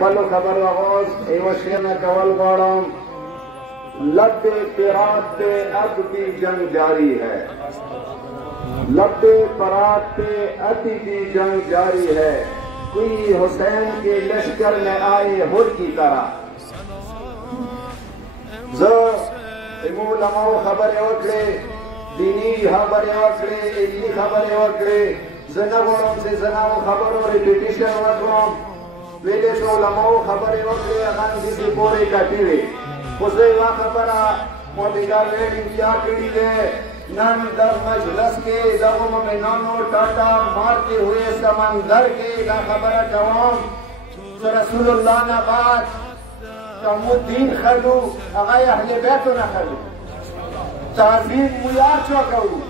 خپلو خبرو آغاز یوه شعر نه کول غواړم. لب فرات पे अब भी जंग जारी है, लब फरात पे अभी भी जंग जारी है, कोई हुसैन के लश्कर में आए हुर की तरह. علماء خبرې وکړې, دینی خبرې وکړې, علمي خبرې وکړې. زه نه غواړم چې زناو خبرو ریپیټیشن وکړم. ویلې شو علماو خبرې وکړې, هغه همداسې پورې کټې وې. خو زه یوه خبره مودګار ویډیو یا کړي دی, نن در مجلس کې دغو مومنانو ټاټا مارتے ہوئے سمندر کې دا خبره کوم چې رسول الله نه بعد کومو دین خلو هغه اهل بیتو نه خلو. تعظیم مو یاد چا کوو,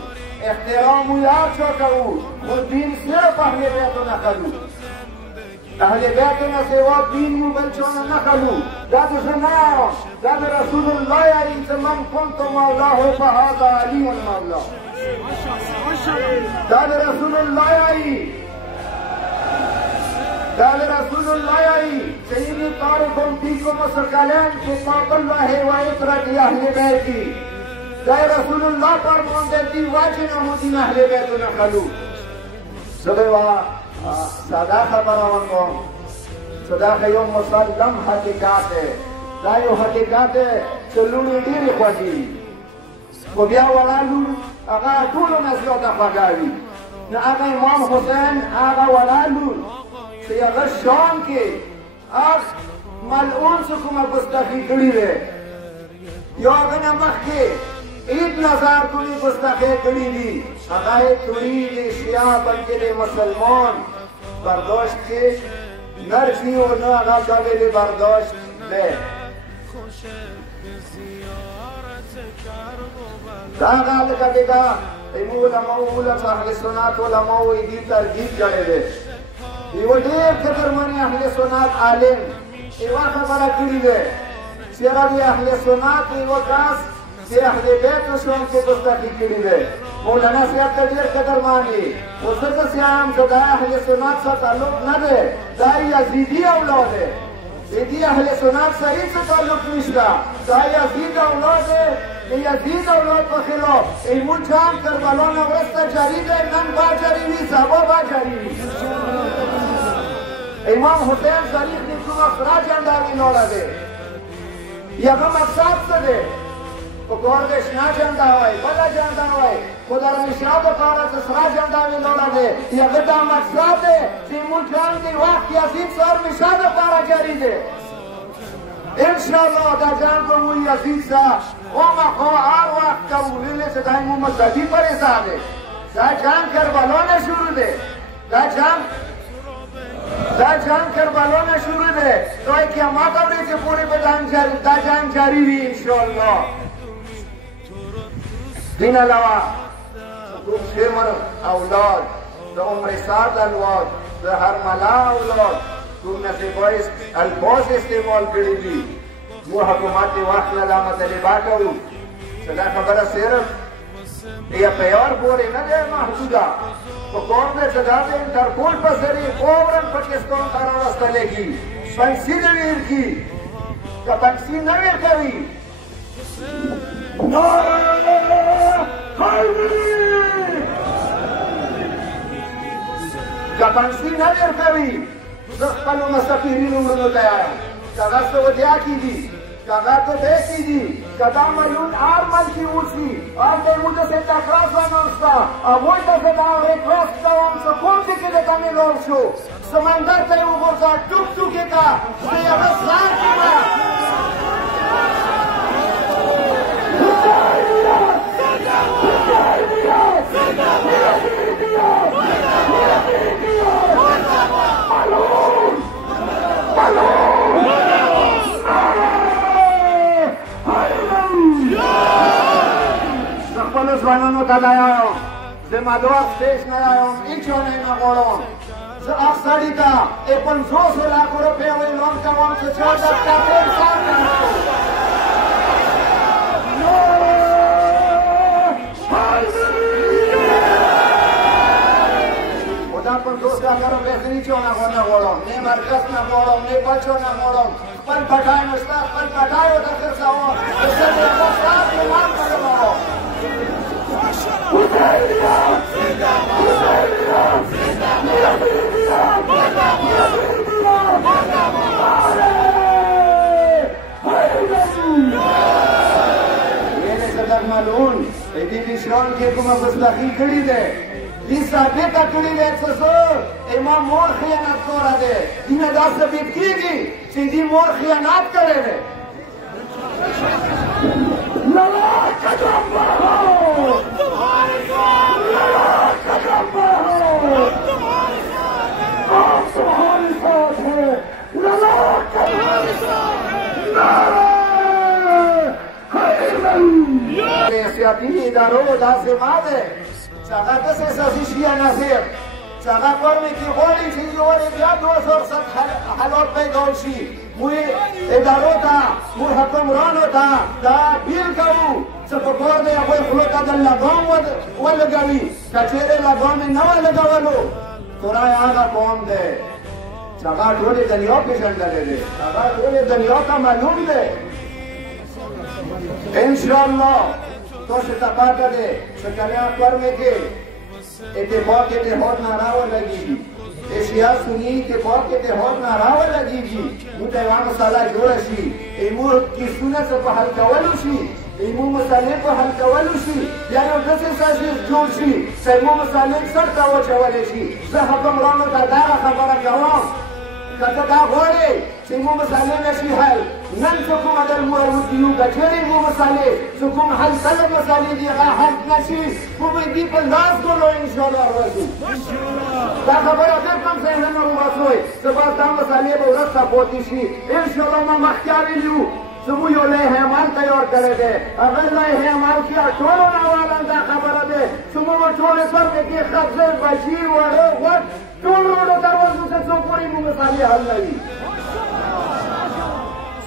احترام مو یاد چا کوو, خو دین صرف اهل بیتو نه خلو. اهل بیتو نه سوا دین مو بل چانه نه خلو. دا د زما دا د رسول الله یاري چې من كنت مولاه فهذا علي المولاه. دا د رسول الله یاري, دا د رسول الله یاري چې اینی طارقم فیکم ثقلین کتاب الله و عترت اهل بیتی. دا رسول الله فرمان دی واجب نمودین اهل بیت نه خلو. سبوا ساده خبره وکړم, صداقه یو مسلم حقیقت دی. دا یو حقیقت دی چې لوڼې ډېرې خوږې وي, خو بیا وړه لور هغه ټولو نه زیاته خوږه وي. نو هغه امام حسین هغه وړه لور چې هغه شام کې هغه ملعون څه کومه ګستاخي کړې وې, یا هغه نه مخکې عید نظر کومې ګستاخۍ کړي دي, هغه یې توری د شیعه بلکې د مسلمان برداشت کې نرچی و نه هغه قابل برداشت دی. دا هغه لکه دیګه ایمو علماو ولس اهل سنت علماو یې دې ترغیب کړی دی. یوه ډېر قدرمن اهل سنت عالم یوه خبره کړې ده چې هغه د اهل سنت یوه کس چې اهل بیتو شوم کې ګستاخي کړې ده. مولانا صاحب ته ډېر قدرمن دي, خو زه داسې یم چې دا اهل سنت سره تعلق نه دی, دا یزیدي اولاد دی. دې اهل سنت سره هېڅ تعلق نشته, دا یزید اولاد دی. د یزید اولاد په خلاف ایمون جنګ کربلا نه وروسته جاري دی, نن به جاري وي, سبا به جاري وي. امام حسین تاریخ کې کومه سره جنډه ولاړه دی, هغه مقصد څه دی؟ په کور کې شنه جنډه وای, بله جنډه وای, خو د رمیشا دپاره چې سره جنډه ولاړه دی, هغه دا مقصد دی چې موږ جنګ د وخت یزید سره رمیشا دپاره جاري دی. انشاءالله دا جنګ به مو یزید سره خامخا هر وخت کوو, ویلې چې دا مو مذهبي پریزه دی. دا جنګ کربلا نه شروع دی, دا جنگ کربلا نه شروع دی. تا قیامت ورځې پورې به دا جنګ جاري وي انشاءالله. دین علاوه کوم شمر اولاد د عمر سعد الواد د هرملا اولاد کوم نصیبای الفاظ استعمال کړي دي, مو حکومت وخت نه لا مطالبه کوو چې دا خبره صرف یا پیار پورې نه دی محدوده, په کوم دی چې دا د انټرپول په ذریعې فوراً پاکستان ته راوستلی پنسي نه ورکړي. که پنسي نه ورکوي که پنسي نه ورکوي زه خپلو مسافرینو وړلو ته یم, که هغه سعودیه کې دي, که هغه دبۍ کې دي, که دا ملون هر ملک کې اوسي, هلته یې موږ داسې ټکراس رانهسته. هغوی ته زه دا ریکوست کوم چې کوم ځای کې درته میلاو شو, سمندر ته یې وغورځه, ټوک ټوک یې کړه, زه یې هغه سر کړه. خپلو ځوانانو ته لایم, زه مدار سټیج نه یم, هېچا نه یې نه غواړم. زه هغه سړي ته 500 لک روپۍ اعلان کوم چې چا د کافر سر خو دا 50 لک روپۍ خو هېچا پیچو نه غواړم نه مرکز نه غواړم نه بچو نه غواړم خپل پټای نشته خپل پټای ورته خرڅوم زه د خپل ځان په مان باندې غواړم ملعون دې نشان کې کومه مستحقي کړې ده دې ثابته کړې ده چې امام مور خیانت کړی دی دینه دا ثابت کېږي چې دې مور خیانت کړی دی سیاسی ادارو داسې ما ده چې هغه داسې اساسي شیعه ناصر چې هغه کورمې کې غواړي چې یوارې بیا 200 حالات پیدا شي موږ ادارو ته موږ حکمرانو ته دا بیل کوو چې په کور دی هغوی خولو ته د لګام ولګوي که چېرې لګام یې نه وای لګولو تورای هغه قوم دی چې هغه ټولې دنیا پېژندلی دی هغه ټولې دنیا ته معلوم دی انشاءاللہ تو سے تپاتا دے شکلیاں پر میں کے اتفاق اتحاد ناراو لگی گی اشیاء سنی اتفاق اتحاد ناراو لگی گی متوان مسالہ جوڑا شی ایمو کی سنت سے پہل کولو شی ایمو مسالے پہل کولو شی یعنی دسی ساشی جوڑ شی سیمو مسالے سر تاو چولے شی زہ حکمرانو تا دارا خبرہ کوام کته دا غواړي چې مو مسالې نشي حل نن چې کوم در موجودیو کچېرې مو مسالې چې کوم حل کله مسالې دي هغه حل نشي خو به دې په لاس ګلو انشاءالله راځي دا خبره در کوم ځای نه وروسوي سبا دا مسالې به ورسته پاتې شي انشاءالله ما مخکې ویلو زمو یو لایحه عمل تیار کړی دی هغه لایحه عمل کې ټولو ناواله دا خبره ده چې موږ ټولې سر کې خبزه بچي وړه غوښ ټول روډو دروازو ته څو پورې مو مسالې حل نه وي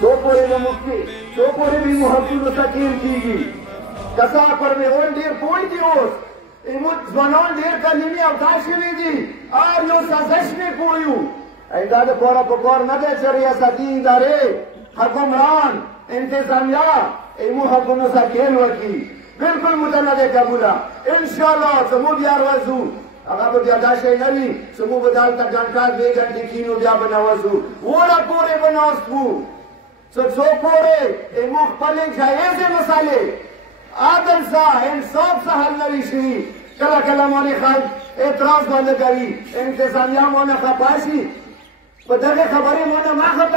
څو پورې به مفتي څو پورې به محبتونو سکیم کېږي کسا پر مې اول ډېر پوه دي اوس زموږ ځوانان ډېر تعلیمي اوتاد شوي دي هر یو سازش مې پوه یو دا دپاره پکار نه دی چې ریاستي ادارې حکمران انتظامیه ایمو حقونو سره کھیل وکړي بالکل موږ نه دی قبوله انشاءالله زموږ بیا ورځو هغه به بیا دا شی نه وي چې موږ به دلته ګنټه 2 ګنټې کینو بیا به نه وځو وړه پورې به ناست وو څه څو پورې موږ خپلې جایزې مسالې عدل سه انصاف سه حل نه وي شوي کله کله باندې خلک اعتراض باندې کوي انتظامیه باندې خفه شي په دغه خبرې باندې ما خفه